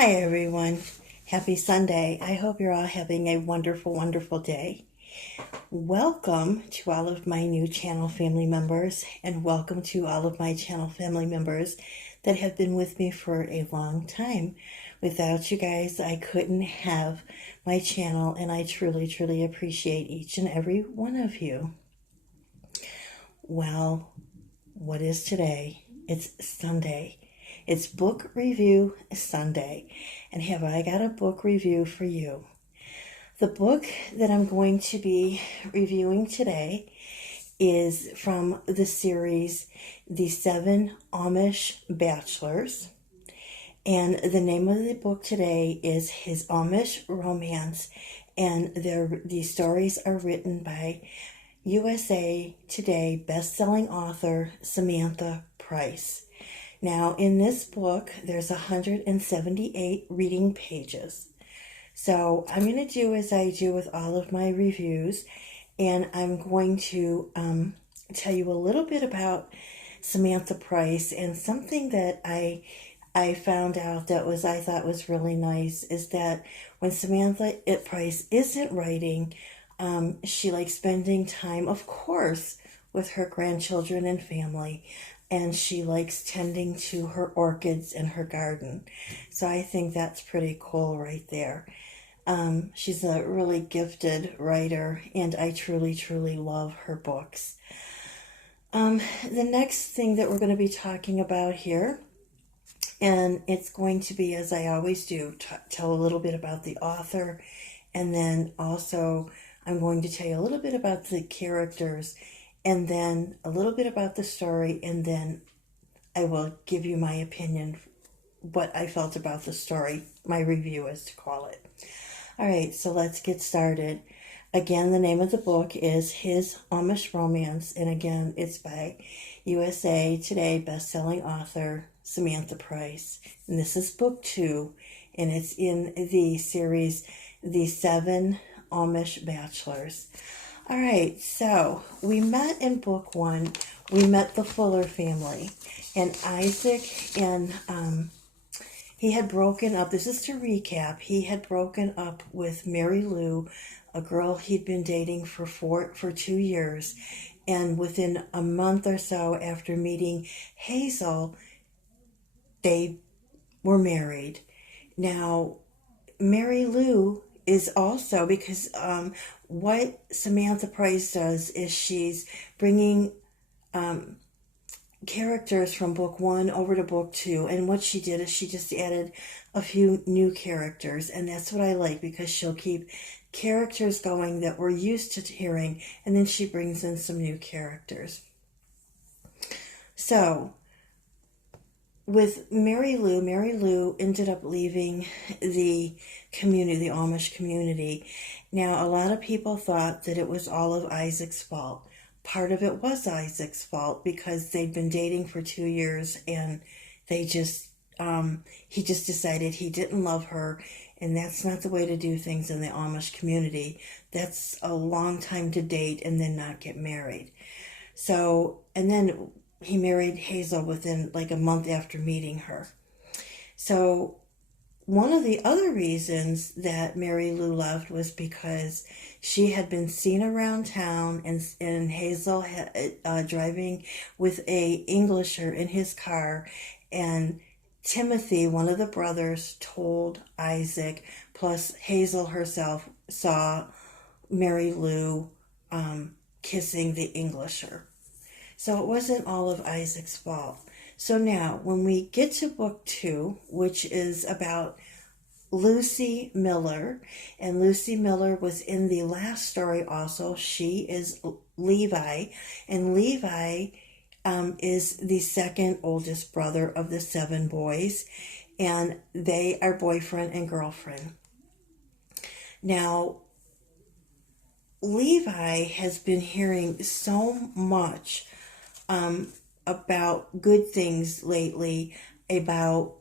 Hi everyone. Happy Sunday. I hope you're all having a wonderful, wonderful day. Welcome to all of my new channel family members, and welcome to all of my channel family members that have been with me for a long time. Without you guys, I couldn't have my channel, and I truly, truly appreciate each and every one of you. Well, what is today? It's Sunday. It's Book Review Sunday, and have I got a book review for you? The book that I'm going to be reviewing today is from the series The 7 Amish Bachelors, and the name of the book today is His Amish Romance, and these stories are written by USA Today best-selling author Samantha Price. Now, in this book, there's 178 reading pages. So I'm going to do as I do with all of my reviews, and I'm going to tell you a little bit about Samantha Price. And something that I found out that I thought was really nice is that when Samantha Price isn't writing, she likes spending time, of course, with her grandchildren and family. And she likes tending to her orchids in her garden. So I think that's pretty cool right there. She's a really gifted writer, and I truly, truly love her books. The next thing that we're going to be talking about here, and it's going to be, as I always do, tell a little bit about the author, and then also I'm going to tell you a little bit about the characters, and then a little bit about the story, and then I will give you my opinion, what I felt about the story, my review as to call it. All right, so let's get started. Again, the name of the book is His Amish Romance, and again, it's by USA Today best-selling author Samantha Price. And this is book 2, and it's in the series The 7 Amish Bachelors. All right, so we met in book 1. We met the Fuller family, and Isaac and he had broken up. This is to recap. He had broken up with Mary Lou, a girl he'd been dating for 2 years, and within a month or so after meeting Hazel, they were married. Now, Mary Lou is also, because what Samantha Price does is she's bringing characters from book 1 over to book 2, and what she did is she just added a few new characters, and that's what I like, because she'll keep characters going that we're used to hearing, and then she brings in some new characters. So with Mary Lou ended up leaving the community, the Amish community. Now, a lot of people thought that it was all of Isaac's fault. Part of it was Isaac's fault, because they'd been dating for 2 years, and he just decided he didn't love her, and that's not the way to do things in the Amish community. That's a long time to date and then not get married. So, and then he married Hazel within like a month after meeting her. So one of the other reasons that Mary Lou left was because she had been seen around town, and Hazel driving with a Englisher in his car, and Timothy, one of the brothers, told Isaac, plus Hazel herself saw Mary Lou kissing the Englisher. So it wasn't all of Isaac's fault. So now, when we get to book 2, which is about Lucy Miller, and Lucy Miller was in the last story also. She is Levi, and Levi is the second oldest brother of the 7 boys, and they are boyfriend and girlfriend. Now, Levi has been hearing so much about good things lately, about,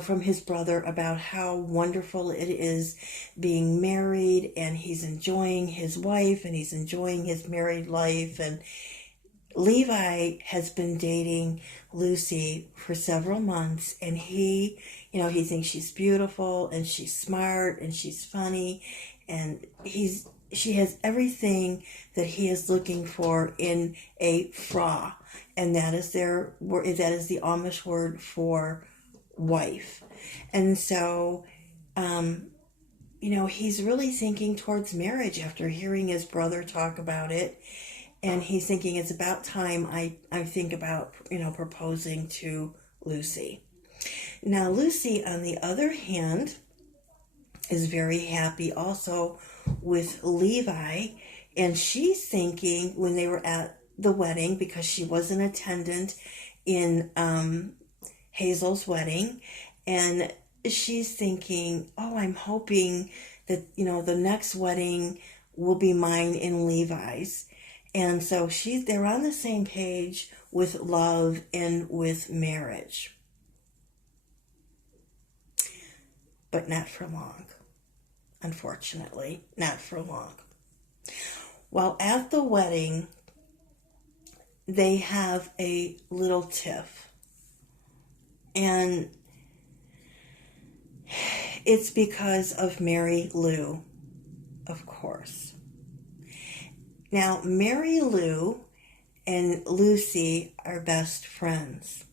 from his brother, about how wonderful it is being married, and he's enjoying his wife, and he's enjoying his married life. And Levi has been dating Lucy for several months, and he He thinks she's beautiful and she's smart and she's funny, and she has everything that he is looking for in a Frau, and that is the Amish word for wife. And so, he's really thinking towards marriage after hearing his brother talk about it. And he's thinking it's about time I think about, proposing to Lucy. Now, Lucy, on the other hand, is very happy also with Levi. And she's thinking when they were at the wedding, because she was an attendant in Hazel's wedding, and she's thinking, oh, I'm hoping that, the next wedding will be mine and Levi's. And so they're on the same page with love and with marriage. But not for long. Unfortunately, not for long. Well, at the wedding, they have a little tiff. And it's because of Mary Lou, of course. Now, Mary Lou and Lucy are best friends.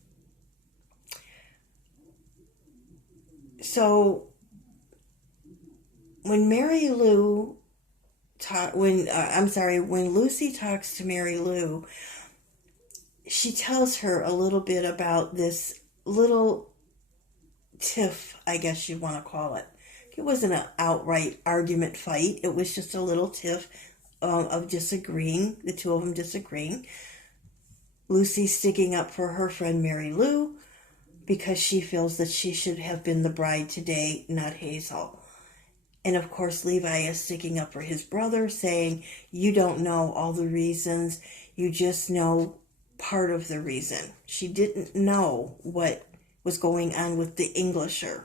So, when Lucy talks to Mary Lou, she tells her a little bit about this little tiff, I guess you want to call it. It wasn't an outright argument fight. It was just a little tiff of disagreeing, the two of them disagreeing. Lucy sticking up for her friend Mary Lou because she feels that she should have been the bride today, not Hazel. And of course, Levi is sticking up for his brother, saying, you don't know all the reasons, you just know part of the reason. She didn't know what was going on with the Englisher.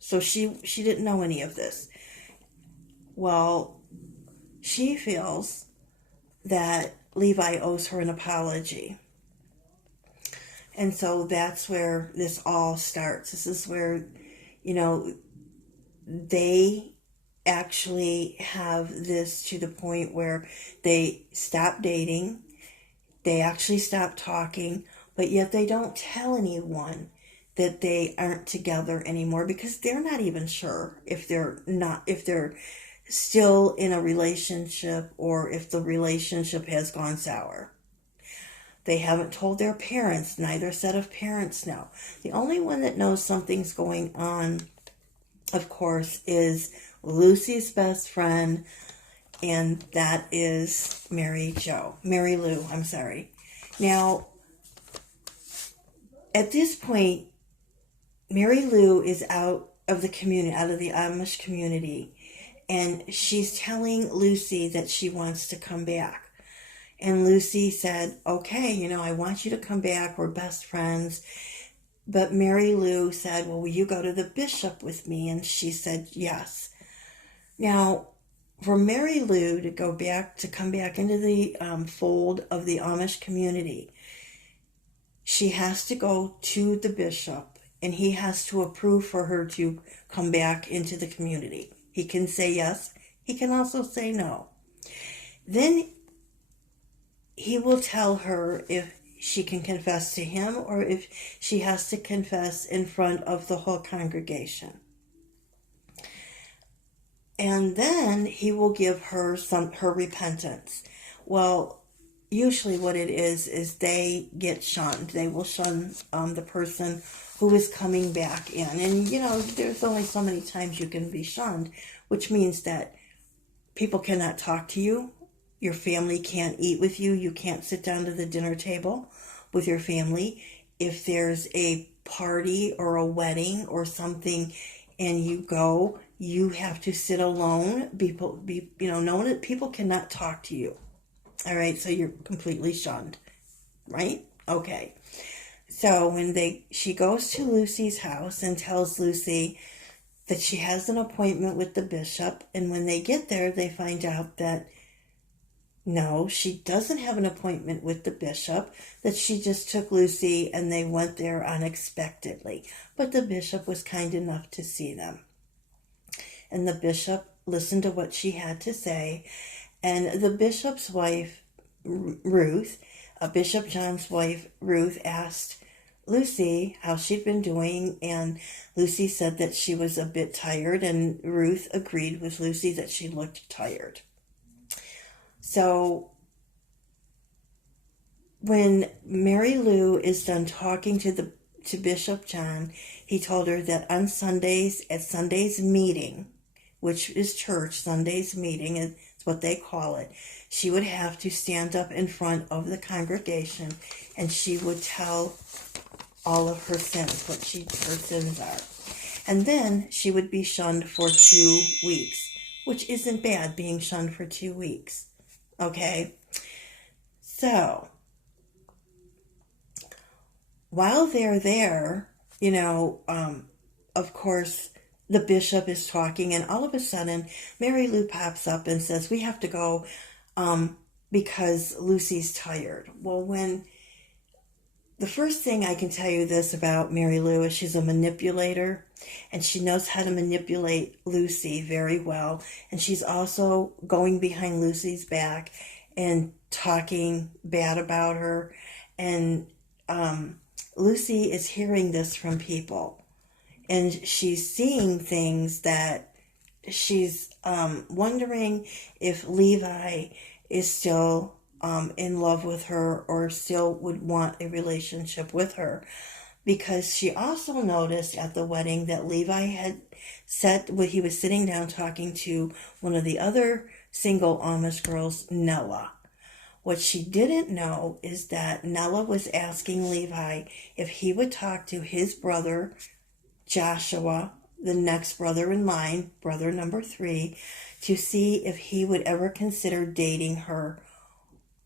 So she didn't know any of this. Well, she feels that Levi owes her an apology. And so that's where this all starts. This is where, they actually have this to the point where they stop dating. They actually stop talking, but yet they don't tell anyone that they aren't together anymore, because they're not even sure if they're still in a relationship or if the relationship has gone sour. They haven't told their parents. Neither set of parents know. The only one that knows something's going on, of course, is Lucy's best friend, and that is Mary Lou. Now, at this point, Mary Lou is out of the community, out of the Amish community, and she's telling Lucy that she wants to come back. And Lucy said, okay, I want you to come back. We're best friends. But Mary Lou said, well, will you go to the bishop with me? And she said, yes. Now, for Mary Lou to come back into the fold of the Amish community, she has to go to the bishop, and he has to approve for her to come back into the community. He can say yes. He can also say no. Then he will tell her if she can confess to him or if she has to confess in front of the whole congregation. And then he will give her her repentance. Well, usually what it is they get shunned. They will shun the person who is coming back in. And, there's only so many times you can be shunned, which means that people cannot talk to you. Your family can't eat with you. You can't sit down to the dinner table with your family. If there's a party or a wedding or something and you go, you have to sit alone. People cannot talk to you. All right, so you're completely shunned, right? Okay. So when she goes to Lucy's house and tells Lucy that she has an appointment with the bishop, and when they get there, they find out that No, she doesn't have an appointment with the bishop, that she just took Lucy and they went there unexpectedly. But the bishop was kind enough to see them. And the bishop listened to what she had to say. And the bishop's wife, Ruth, Bishop John's wife, Ruth, asked Lucy how she'd been doing, and Lucy said that she was a bit tired, and Ruth agreed with Lucy that she looked tired. So when Mary Lou is done talking to Bishop John, he told her that on Sundays, at Sunday's meeting, which is church, Sunday's meeting is what they call it, she would have to stand up in front of the congregation and she would tell all of her sins, what her sins are. And then she would be shunned for 2 weeks, which isn't bad, being shunned for 2 weeks. Okay? So, while they're there, of course, the bishop is talking, and all of a sudden, Mary Lou pops up and says, we have to go because Lucy's tired. Well, the first thing I can tell you this about Mary Lou is she's a manipulator, and she knows how to manipulate Lucy very well. And she's also going behind Lucy's back and talking bad about her. And Lucy is hearing this from people, and she's seeing things that she's wondering if Levi is still in love with her or still would want a relationship with her, because she also noticed at the wedding that Levi had said, when he was sitting down talking to one of the other single Amish girls, Nella. What she didn't know is that Nella was asking Levi if he would talk to his brother, Joshua, the next brother in line, brother number 3, to see if he would ever consider dating her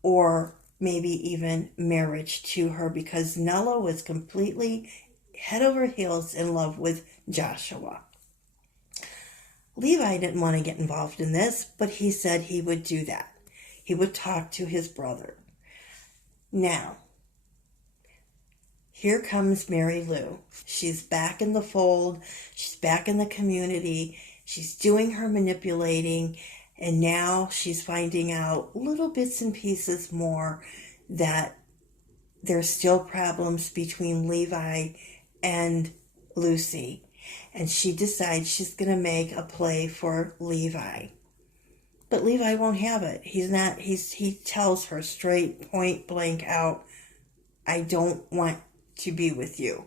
or maybe even marriage to her, because Nella was completely head over heels in love with Joshua. Levi didn't want to get involved in this, but he said he would do that. He would talk to his brother. Now, here comes Mary Lou. She's back in the fold. She's back in the community. She's doing her manipulating. And now she's finding out little bits and pieces more that there's still problems between Levi and Lucy. And she decides she's going to make a play for Levi. But Levi won't have it. He tells her straight, point blank out, I don't want to be with you.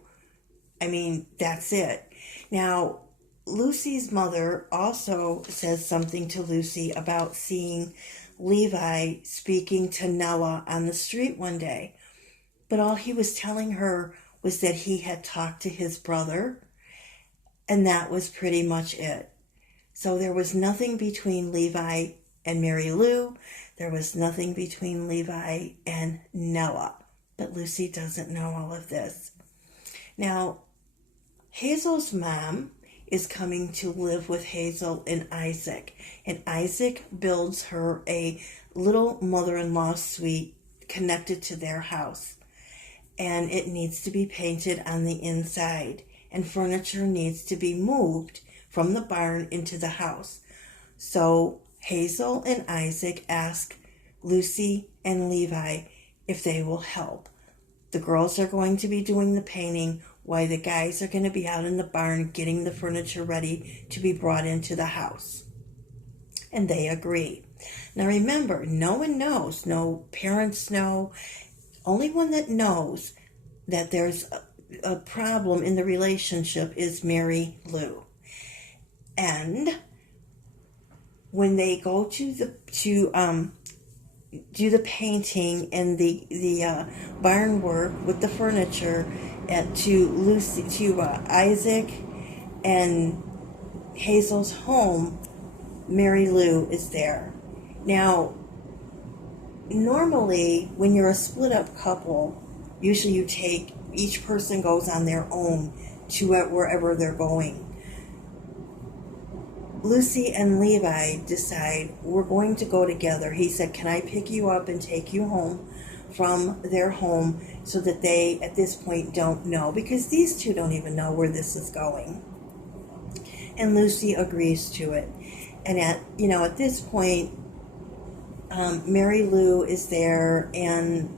I mean, that's it. Now, Lucy's mother also says something to Lucy about seeing Levi speaking to Nella on the street one day. But all he was telling her was that he had talked to his brother, and that was pretty much it. So there was nothing between Levi and Mary Lou. There was nothing between Levi and Nella. But Lucy doesn't know all of this. Now, Hazel's mom is coming to live with Hazel and Isaac. And Isaac builds her a little mother-in-law suite connected to their house. And it needs to be painted on the inside. And furniture needs to be moved from the barn into the house. So Hazel and Isaac ask Lucy and Levi if they will help. The girls are going to be doing the painting while the guys are going to be out in the barn getting the furniture ready to be brought into the house. And they agree. Now remember, no one knows, no parents know. Only one that knows that there's a problem in the relationship is Mary Lou. And when they go to do the painting and the barn work with the furniture to Isaac and Hazel's home, Mary Lou is there. Now, normally when you're a split up couple, usually each person goes on their own to wherever they're going. Lucy and Levi decide we're going to go together. He said, can I pick you up and take you home from their home, so that they at this point don't know, because these two don't even know where this is going. And Lucy agrees to it. And at this point, Mary Lou is there, and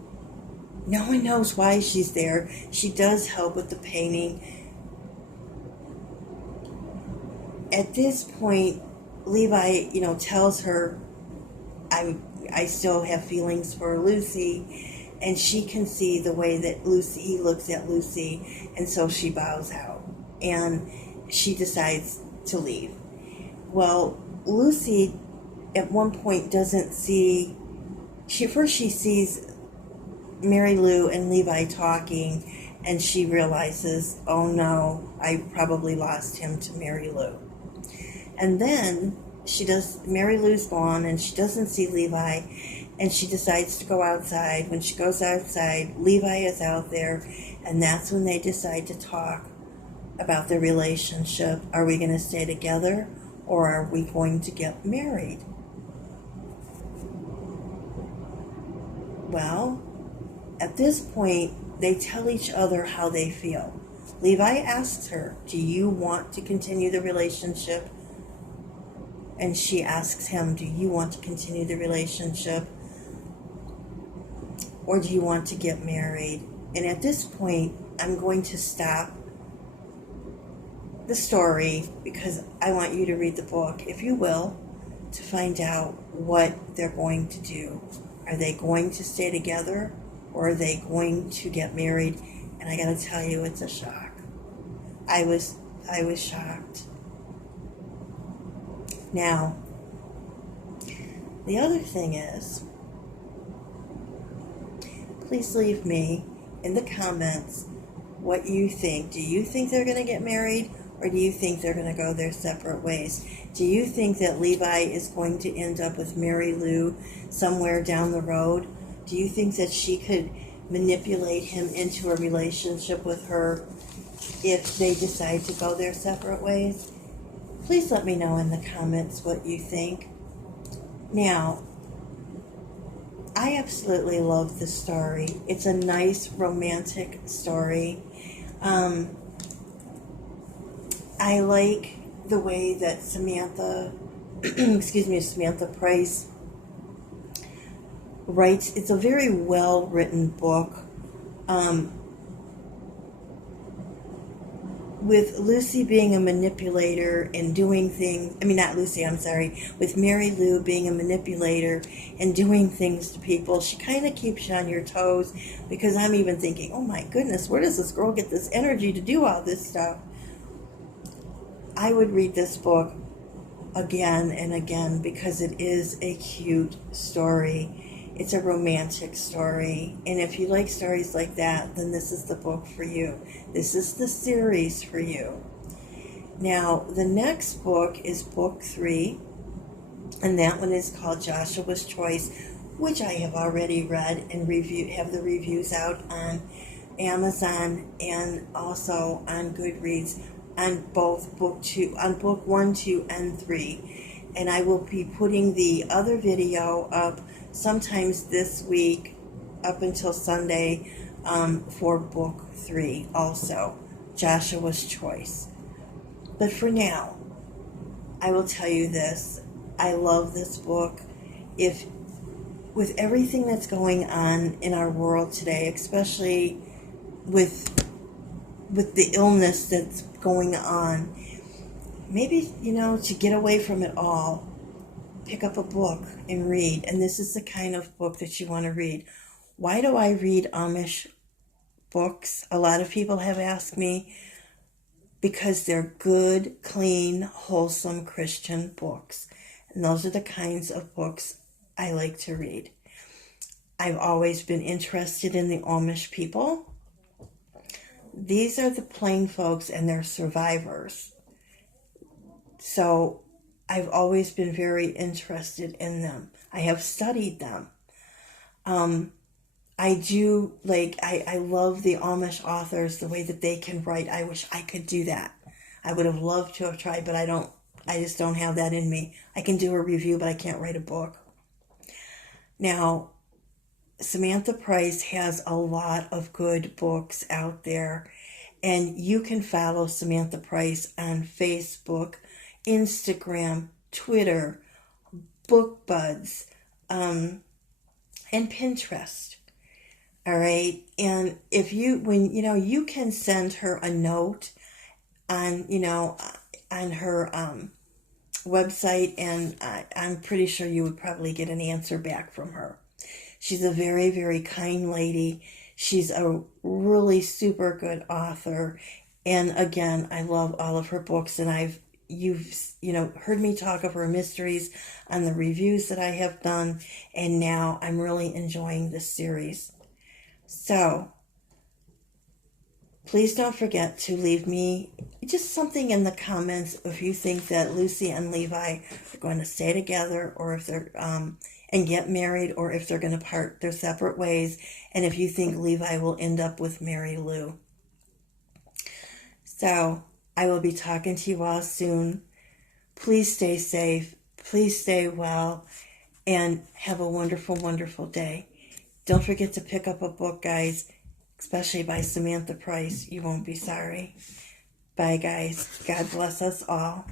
no one knows why she's there. She does help with the painting. At this point, Levi, tells her, I still have feelings for Lucy, and she can see the way that he looks at Lucy, and so she bows out, and she decides to leave. Well, Lucy at one point doesn't see, she sees Mary Lou and Levi talking, and she realizes, oh no, I probably lost him to Mary Lou. And then Mary Lou's gone, and she doesn't see Levi, and she decides to go outside. When she goes outside, Levi is out there, and that's when they decide to talk about their relationship. Are we going to stay together, or are we going to get married? Well, at this point, they tell each other how they feel. Levi asks her, do you want to continue the relationship? And she asks him, do you want to continue the relationship? Or do you want to get married? And at this point, I'm going to stop the story, because I want you to read the book, if you will, to find out what they're going to do. Are they going to stay together, or are they going to get married? And I got to tell you, it's a shock. I was shocked. Now, the other thing is, please leave me in the comments what you think. Do you think they're going to get married, or do you think they're going to go their separate ways? Do you think that Levi is going to end up with Mary Lou somewhere down the road? Do you think that she could manipulate him into a relationship with her if they decide to go their separate ways? Please let me know in the comments what you think. Now, I absolutely love this story. It's a nice romantic story. I like the way that Samantha, Samantha Price writes. It's a very well written book. With Lucy being a manipulator and doing things, with Mary Lou being a manipulator and doing things to people, she kind of keeps you on your toes, because I'm even thinking, oh my goodness, where does this girl get this energy to do all this stuff? I would read this book again and again, because it is a cute story. It's a romantic story, and if you like stories like that, then this is the book for you. This is the series for you. Now, the next book is book 3, and that one is called Joshua's Choice, which I have already read and have the reviews out on Amazon and also on Goodreads on both book 1, 2, and 3. And I will be putting the other video up sometimes this week up until Sunday for book 3 also, Joshua's Choice. But for now, I will tell you this. I love this book. With everything that's going on in our world today, especially with the illness that's going on, maybe, to get away from it all, pick up a book and read. And this is the kind of book that you want to read. Why do I read Amish books? A lot of people have asked me. Because they're good, clean, wholesome Christian books. And those are the kinds of books I like to read. I've always been interested in the Amish people. These are the plain folks, and they're survivors. So I've always been very interested in them. I have studied them. I love the Amish authors, the way that they can write. I wish I could do that. I would have loved to have tried, but I don't I just don't have that in me. I can do a review, but I can't write a book. Now, Samantha Price has a lot of good books out there, and you can follow Samantha Price on Facebook, Instagram, Twitter, BookBuds, and Pinterest. All right. And if you, when, you can send her a note on, on her website, and I'm pretty sure you would probably get an answer back from her. She's a very, very kind lady. She's a really super good author. And again, I love all of her books, and you've heard me talk of her mysteries on the reviews that I have done, and now I'm really enjoying this series. So please don't forget to leave me just something in the comments if you think that Lucy and Levi are going to stay together, or if they're and get married, or if they're going to part their separate ways, and if you think Levi will end up with Mary Lou. So I will be talking to you all soon. Please stay safe. Please stay well, and have a wonderful, wonderful day. Don't forget to pick up a book, guys, especially by Samantha Price. You won't be sorry. Bye, guys. God bless us all.